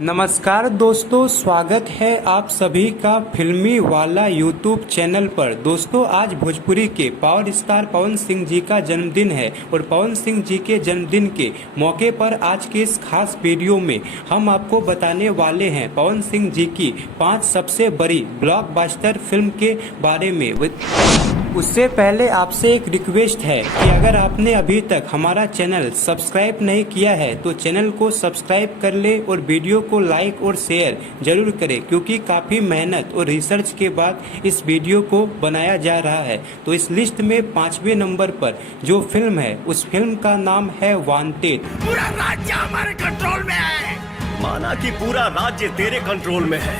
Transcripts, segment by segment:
नमस्कार दोस्तों, स्वागत है आप सभी का फिल्मी वाला यूट्यूब चैनल पर। दोस्तों, आज भोजपुरी के पावर स्टार पवन सिंह जी का जन्मदिन है और पवन सिंह जी के जन्मदिन के मौके पर आज के इस खास वीडियो में हम आपको बताने वाले हैं पवन सिंह जी की 5 सबसे बड़ी ब्लॉकबस्टर फिल्म के बारे में। उससे पहले आपसे एक रिक्वेस्ट है कि अगर आपने अभी तक हमारा चैनल सब्सक्राइब नहीं किया है तो चैनल को सब्सक्राइब कर ले और वीडियो को लाइक और शेयर जरूर करें, क्योंकि काफ़ी मेहनत और रिसर्च के बाद इस वीडियो को बनाया जा रहा है। तो इस लिस्ट में 5वें नंबर पर जो फिल्म है उस फिल्म का नाम है वांटेड। पूरा राज्य हमारे कंट्रोल में है। माना कि पूरा राज्य तेरे कंट्रोल में है,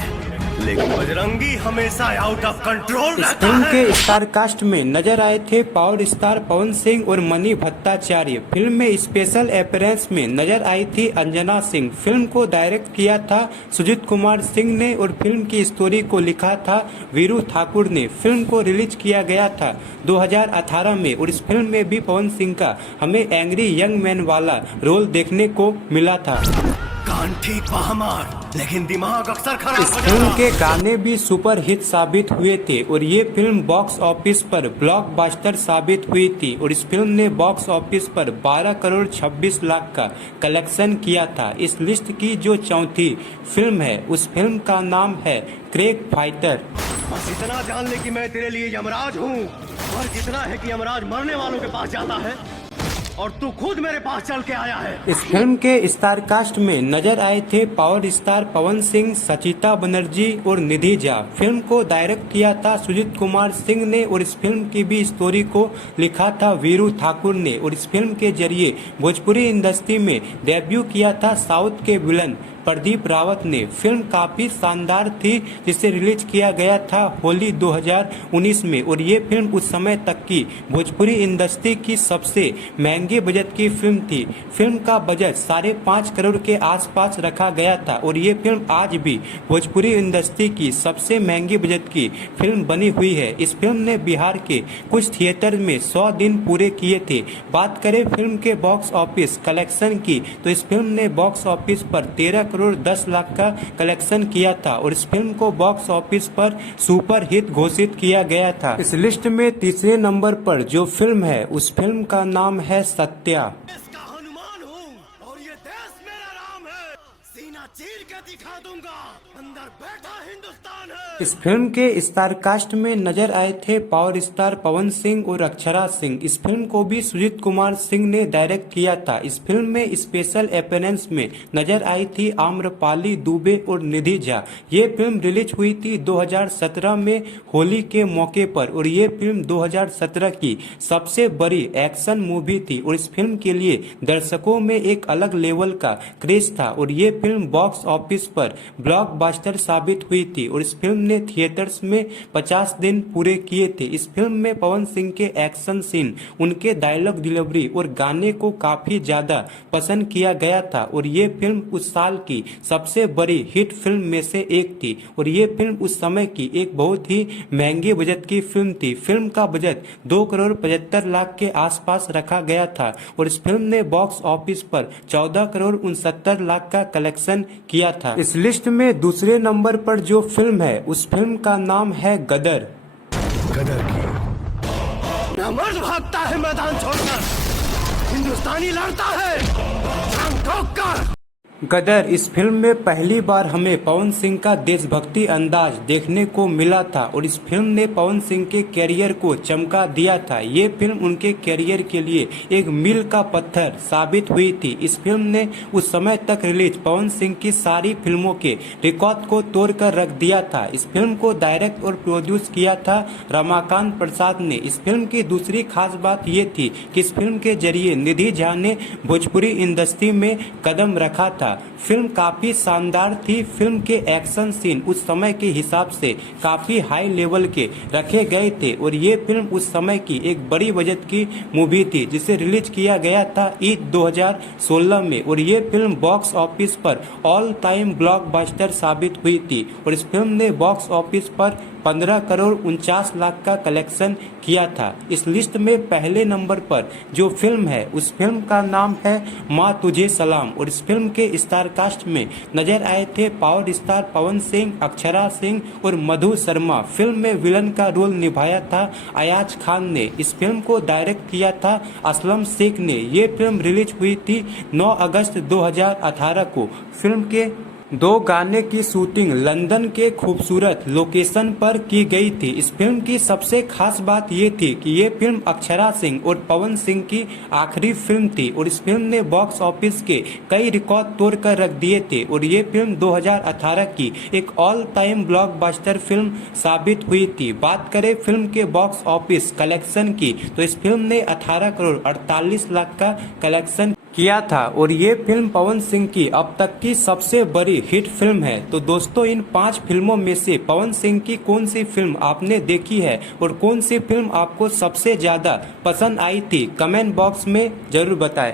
लेकिन बजरंगी हमेशा आउट ऑफ कंट्रोल रहता है। फिल्म के स्टार कास्ट में नजर आए थे पावर स्टार पवन सिंह और मणि भट्टाचार्य। फिल्म में स्पेशल अपीयरेंस में नजर आई थी अंजना सिंह। फिल्म को डायरेक्ट किया था सुजीत कुमार सिंह ने और फिल्म की स्टोरी को लिखा था वीरू ठाकुर ने। फिल्म को रिलीज किया गया था 2018 में और इस फिल्म में भी पवन सिंह का हमें एंग्री यंग मैन वाला रोल देखने को मिला था। कान ठीक बहमार, लेकिन दिमाग अक्सर खराब इस हो फिल्म जाता। के गाने भी सुपर हिट साबित हुए थे और ये फिल्म बॉक्स ऑफिस पर ब्लॉकबस्टर साबित हुई थी और इस फिल्म ने बॉक्स ऑफिस पर 12 करोड़ 26 लाख का कलेक्शन किया था। इस लिस्ट की जो चौथी फिल्म है उस फिल्म का नाम है क्रेक फाइटर। बस इतना जान ले कि मैं तेरे लिए यमराज हूँ, और कितना है कि यमराज मरने वालों के पास जाता है और तू खुद मेरे पास चल के आया है। इस फिल्म के स्टार कास्ट में नजर आए थे पावर स्टार पवन सिंह, सचिता बनर्जी और निधि झा। फिल्म को डायरेक्ट किया था सुजीत कुमार सिंह ने और इस फिल्म की भी स्टोरी को लिखा था वीरू ठाकुर ने और इस फिल्म के जरिए भोजपुरी इंडस्ट्री में डेब्यू किया था साउथ के विलन प्रदीप रावत ने। फिल्म काफी शानदार थी जिसे रिलीज किया गया था होली 2019 में और ये फिल्म उस समय तक की भोजपुरी इंडस्ट्री की सबसे महंगे बजट की फिल्म थी। फिल्म का बजट 5.5 करोड़ के आसपास रखा गया था और ये फिल्म आज भी भोजपुरी इंडस्ट्री की सबसे महंगी बजट की फिल्म बनी हुई है। इस फिल्म ने बिहार के कुछ थिएटर में 100 दिन पूरे किए थे। बात करें फिल्म के बॉक्स ऑफिस कलेक्शन की तो इस फिल्म ने बॉक्स ऑफिस पर 13 करोड़ 10 लाख का कलेक्शन किया था और इस फिल्म को बॉक्स ऑफिस पर सुपर हिट घोषित किया गया था। इस लिस्ट में तीसरे नंबर पर जो फिल्म है उस फिल्म का नाम है सत्या। इसका हनुमान हूँ और ये देश मेरा राम है, सीना चीर के दिखा दूंगा, अंदर बैठा हिंदुस्तान है। इस फिल्म के स्टार कास्ट में नजर आए थे पावर स्टार पवन सिंह और अक्षरा सिंह। इस फिल्म को भी सुजीत कुमार सिंह ने डायरेक्ट किया था। इस फिल्म में स्पेशल अपीयरेंस में नजर आई थी आम्रपाली दुबे और निधि झा। ये फिल्म रिलीज हुई थी 2017 में होली के मौके पर और ये फिल्म 2017 की सबसे बड़ी एक्शन मूवी थी और इस फिल्म के लिए दर्शकों में एक अलग लेवल का क्रेज था और ये फिल्म बॉक्स ऑफिस पर ब्लॉकबस्टर साबित हुई थी और इस फिल्म ने थिएटर्स में 50 दिन पूरे किए थे। इस फिल्म में पवन सिंह के एक्शन सीन, उनके डायलॉग डिलीवरी और गाने को काफी ज्यादा पसंद किया गया था और ये फिल्म उस साल की सबसे बड़ी हिट फिल्म में से एक थी और ये फिल्म उस समय की एक बहुत ही महंगे बजट की फिल्म थी। फिल्म का बजट 2 करोड़ 75 लाख के आसपास रखा गया था और इस फिल्म ने बॉक्स ऑफिस पर 14 करोड़ 69 लाख का कलेक्शन किया था। इस लिस्ट में दूसरे नंबर पर जो फिल्म है उस फिल्म का नाम है गदर। गदर की ना मर्द भागता है मैदान छोड़कर, हिंदुस्तानी लड़ता है जान ठोक कर। गदर इस फिल्म में पहली बार हमें पवन सिंह का देशभक्ति अंदाज देखने को मिला था और इस फिल्म ने पवन सिंह के कैरियर को चमका दिया था। ये फिल्म उनके कैरियर के लिए एक मील का पत्थर साबित हुई थी। इस फिल्म ने उस समय तक रिलीज पवन सिंह की सारी फिल्मों के रिकॉर्ड को तोड़कर रख दिया था। इस फिल्म को डायरेक्ट और प्रोड्यूस किया था रमाकांत प्रसाद ने। इस फिल्म की दूसरी खास बात ये थी कि इस फिल्म के जरिए निधि झा ने भोजपुरी इंडस्ट्री में कदम रखा था। फिल्म काफी शानदार थी। फिल्म के एक्शन सीन उस समय के हिसाब से काफी हाई लेवल के रखे गए थे और ये फिल्म उस समय की एक बड़ी बजट की मूवी थी जिसे रिलीज किया गया था ईद 2016 में और ये फिल्म बॉक्स ऑफिस पर ऑल टाइम ब्लॉकबस्टर साबित हुई थी और इस फिल्म ने बॉक्स ऑफिस पर 15 करोड़ 49 लाख का कलेक्शन किया था। इस लिस्ट में पहले नंबर पर जो फिल्म है उस फिल्म का नाम है माँ तुझे सलाम और इस फिल्म के स्टार कास्ट में नजर आए थे पावर स्टार पवन सिंह, अक्षरा सिंह और मधु शर्मा। फिल्म में विलन का रोल निभाया था अयाज खान ने। इस फिल्म को डायरेक्ट किया था असलम शेख ने। ये फिल्म रिलीज हुई थी 9 अगस्त 2018 को। फिल्म के 2 गाने की शूटिंग लंदन के खूबसूरत लोकेशन पर की गई थी। इस फिल्म की सबसे खास बात ये थी कि ये फिल्म अक्षरा सिंह और पवन सिंह की आखिरी फिल्म थी और इस फिल्म ने बॉक्स ऑफिस के कई रिकॉर्ड तोड़कर रख दिए थे और ये फिल्म 2018 की एक ऑल टाइम ब्लॉकबस्टर फिल्म साबित हुई थी। बात करें फिल्म के बॉक्स ऑफिस कलेक्शन की तो इस फिल्म ने 18 करोड़ 48 लाख का कलेक्शन किया था और ये फिल्म पवन सिंह की अब तक की सबसे बड़ी हिट फिल्म है। तो दोस्तों इन 5 फिल्मों में से पवन सिंह की कौन सी फिल्म आपने देखी है और कौन सी फिल्म आपको सबसे ज्यादा पसंद आई थी, कमेंट बॉक्स में जरूर बताएं।